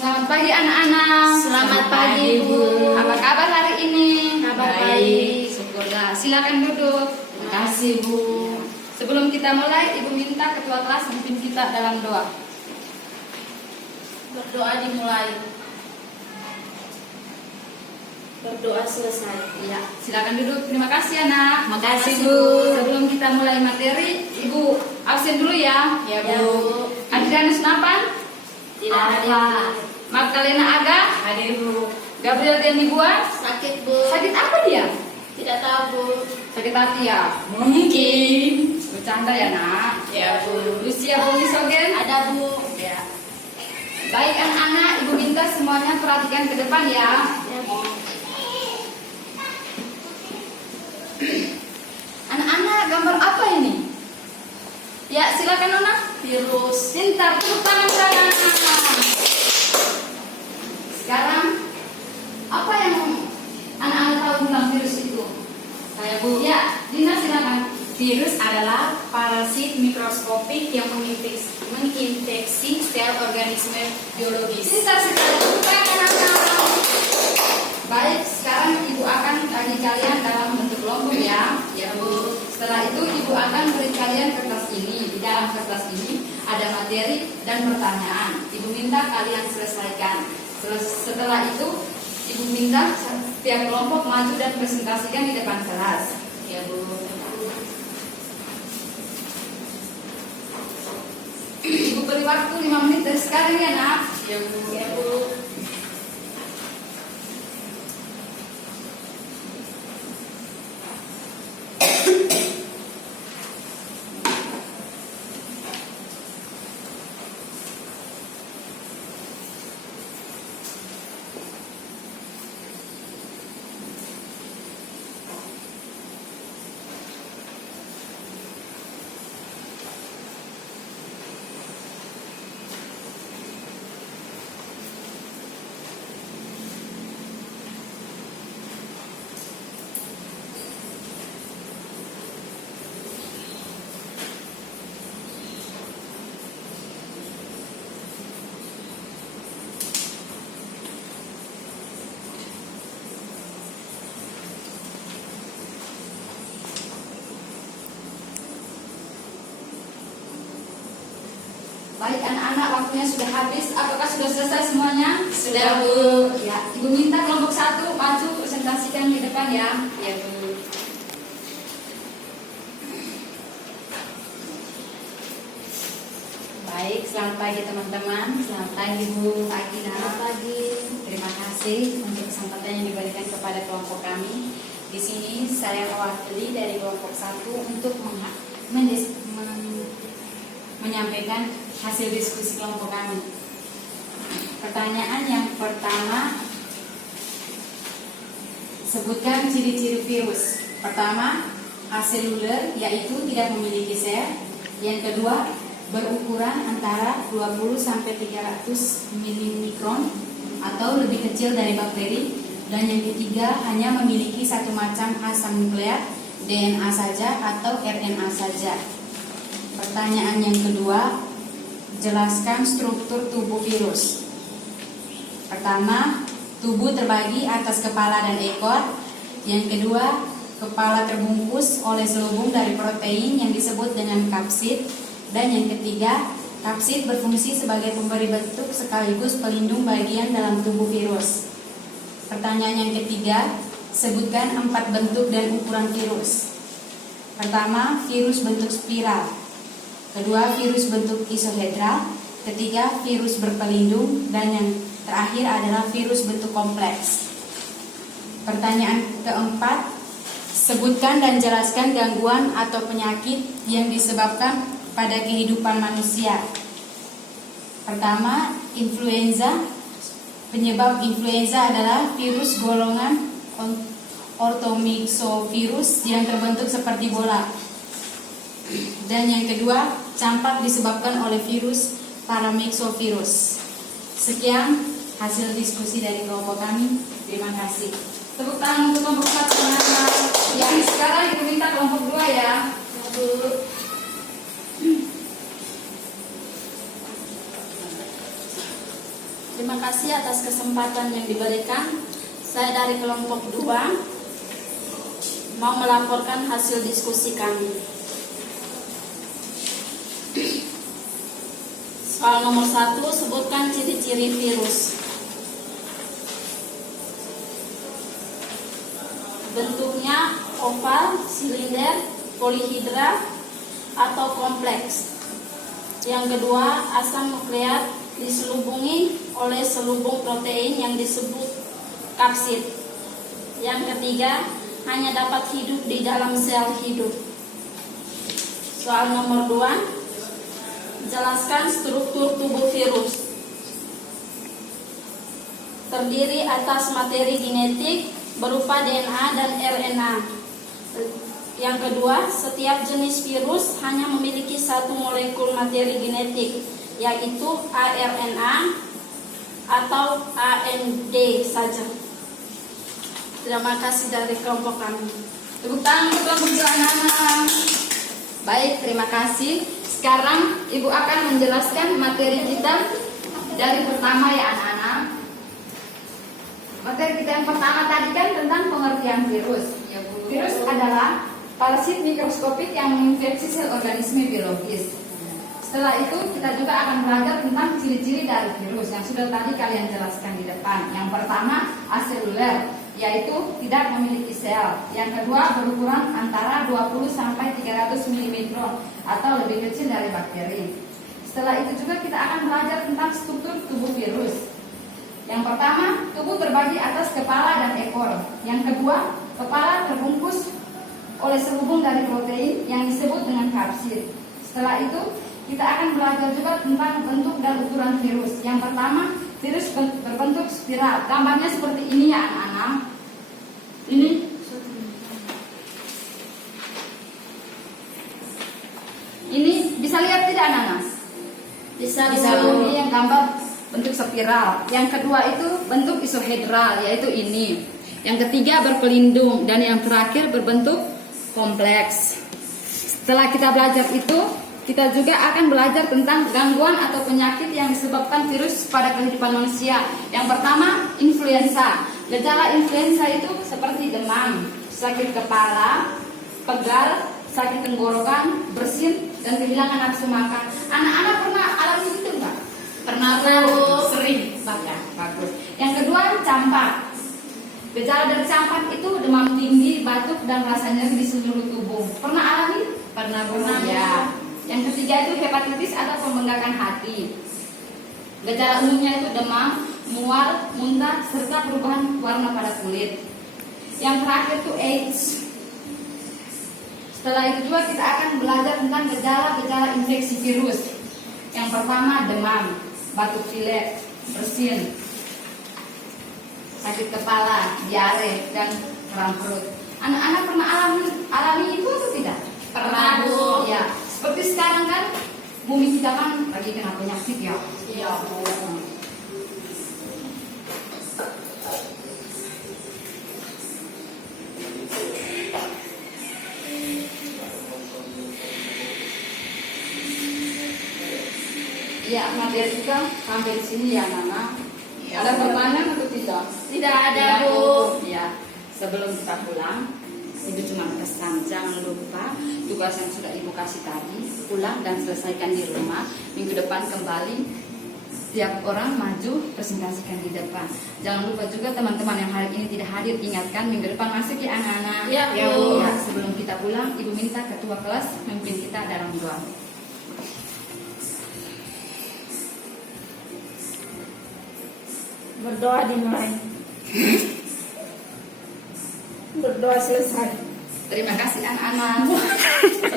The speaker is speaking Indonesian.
Selamat pagi anak-anak. Selamat pagi, Bu. Apa kabar hari ini? Kabar baik. Syukurlah. Silakan duduk. Terima kasih, Bu. Sebelum kita mulai, Ibu minta ketua kelas memimpin kita dalam doa. Berdoa dimulai. Berdoa selesai. Ya, silakan duduk. Terima kasih anak. Terima kasih, Bu. Sebelum kita mulai materi, Ibu absen dulu ya. Ya, Bu. Adrianus Napan, Tidak hadir. Magdalena Aga, Hadir, Bu. Gabriel Deni Buat. Sakit, Bu. Sakit apa dia? Tidak tahu, Bu. Sakit hati ya? Mungkin. Bercanda ya nak. Ya, Bu. Lucia Bomisogen. Ada, Bu. Ya. Baik anak-anak, Ibu minta semuanya perhatikan ke depan ya. Ya, Bu. Anak-anak, gambar apa ini? Ya, silakan Nona. Virus. Pintar, tepuk tangan sana. Sekarang, apa yang anak-anak tahu tentang virus itu? Saya, Bu. Ya, Dina silakan. Virus adalah parasit mikroskopik yang menginfeksi sel organisme biologis. Pintar sekali, tepuk tangan anak-anak. Baik, sekarang Ibu akan bagi kalian dalam bentuk kelompok ya. Ya, Bu. Setelah itu Ibu akan beri kalian kertas ini. Di dalam kertas ini ada materi dan pertanyaan. Ibu minta kalian selesaikan. Setelah itu Ibu minta setiap kelompok maju dan presentasikan di depan kelas. Ya, Bu. Ibu beri waktu 5 menit dari sekarang ya nak. Ya, Bu. Ya, Bu. Baik anak-anak, waktunya sudah habis. Apakah sudah selesai semuanya? Sudah, Bu. Ya, Ibu minta kelompok 1 maju presentasikan di depan ya. Ya, Bu. Baik, selamat pagi teman-teman. Selamat pagi, Bu. Pagi nak. Selamat pagi. Terima kasih untuk kesempatan yang diberikan kepada kelompok kami. Di sini saya mewakili dari kelompok 1 untuk menyampaikan hasil diskusi kelompok kami. Pertanyaan yang pertama, sebutkan ciri-ciri virus. Pertama, aseluler, yaitu tidak memiliki sel. Yang kedua, berukuran antara 20 sampai 300 milimikron atau lebih kecil dari bakteri. Dan yang ketiga, hanya memiliki satu macam asam nukleat, DNA saja atau RNA saja. Pertanyaan yang kedua, jelaskan struktur tubuh virus. Pertama, tubuh terbagi atas kepala dan ekor. Yang kedua, kepala terbungkus oleh selubung dari protein yang disebut dengan kapsid. Dan yang ketiga, kapsid berfungsi sebagai pemberi bentuk sekaligus pelindung bagian dalam tubuh virus. Pertanyaan yang ketiga, sebutkan 4 bentuk dan ukuran virus. Pertama, virus bentuk spiral. Kedua, virus bentuk isohedral. Ketiga, virus berpelindung. Dan yang terakhir adalah virus bentuk kompleks. Pertanyaan keempat, sebutkan dan jelaskan gangguan atau penyakit yang disebabkan pada kehidupan manusia. Pertama, influenza. Penyebab influenza adalah virus golongan orthomyxovirus yang terbentuk seperti bola. Dan yang kedua, campak disebabkan oleh virus paramyxovirus. Sekian hasil diskusi dari kelompok kami. Terima kasih. Tepuk tangan untuk kelompok 1 anak-anak. Ya, sekarang Ibu minta kelompok 2 ya. Bu. Terima kasih atas kesempatan yang diberikan. Saya dari kelompok 2 mau melaporkan hasil diskusi kami. Soal nomor 1, sebutkan ciri-ciri virus. Bentuknya oval, silinder, polihidra, atau kompleks. Yang kedua, asam nukleat diselubungi oleh selubung protein yang disebut kapsid. Yang ketiga, hanya dapat hidup di dalam sel hidup. Soal nomor 2, jelaskan struktur tubuh virus. Terdiri atas materi genetik berupa DNA dan RNA. Yang kedua, setiap jenis virus hanya memiliki satu molekul materi genetik, yaitu aRNA atau AND saja. Terima kasih dari kelompok kami. Tepuk tangan untuk kelompok anak-anak. Baik, terima kasih. Sekarang Ibu akan menjelaskan materi kita dari pertama ya anak-anak. Materi kita yang pertama tadi kan tentang pengertian virus. Ya, Bu. Virus adalah parasit mikroskopik yang menginfeksi sel organisme biologis. Setelah itu kita juga akan belajar tentang ciri-ciri dari virus yang sudah tadi kalian jelaskan di depan. Yang pertama, aseluler, yaitu tidak memiliki sel. Yang kedua, berukuran antara 20 sampai 300 mm atau lebih kecil dari bakteri. Setelah itu juga kita akan belajar tentang struktur tubuh virus. Yang pertama, tubuh terbagi atas kepala dan ekor. Yang kedua, kepala terbungkus oleh selubung dari protein yang disebut dengan kapsid. Setelah itu, kita akan belajar juga tentang bentuk dan ukuran virus. Yang pertama, virus berbentuk spiral. Gambarnya seperti ini ya anak-anak. Ini bisa lihat tidak anak-anak? Bisa Ini yang gambar bentuk spiral. Yang kedua itu bentuk isohedral, yaitu ini. Yang ketiga berpelindung dan yang terakhir berbentuk kompleks. Setelah kita belajar itu, kita juga akan belajar tentang gangguan atau penyakit yang disebabkan virus pada kehidupan manusia. Yang pertama, influenza. Gejala influenza itu seperti demam, sakit kepala, pegal, sakit tenggorokan, bersin, dan kehilangan nafsu makan. Anak-anak pernah alami itu enggak? Pernah, sering bahkan. Bagus. Yang kedua, campak. Gejala dari campak itu demam tinggi, batuk, dan rasa nyeri di seluruh tubuh. Pernah alami? Pernah. Ya. Yang ketiga itu hepatitis atau pembengkakan hati. Gejala umumnya itu demam, mual, muntah, serta perubahan warna pada kulit. Yang terakhir itu AIDS. Setelah itu juga kita akan belajar tentang gejala-gejala infeksi virus. Yang pertama demam, batuk pilek, bersin, sakit kepala, diare, dan kram perut. Anak-anak pernah alami itu atau tidak? Pernah, Bu. Ya, seperti sekarang kan bumi kita kan lagi kena penyakit ya. Iya, Bu. Ya, materi kita sampai di sini ya, Nana. Ya, Ada Bu. pertanyaan atau tidak? Tidak ada, Tidak, Bu. Ya, sebelum kita pulang, Ibu cuma pesan jangan lupa tugas yang sudah Ibu kasih tadi pulang dan selesaikan di rumah. Minggu depan kembali tiap orang maju presentasikan di depan. Jangan lupa juga teman-teman yang hari ini tidak hadir ingatkan minggu depan masuk ya anak-anak. Ya, Bu. Ya, sebelum kita pulang, Ibu minta ketua kelas memimpin kita dalam doa. Berdoa dimulai. Berdoa selesai. Terima kasih anak-anak.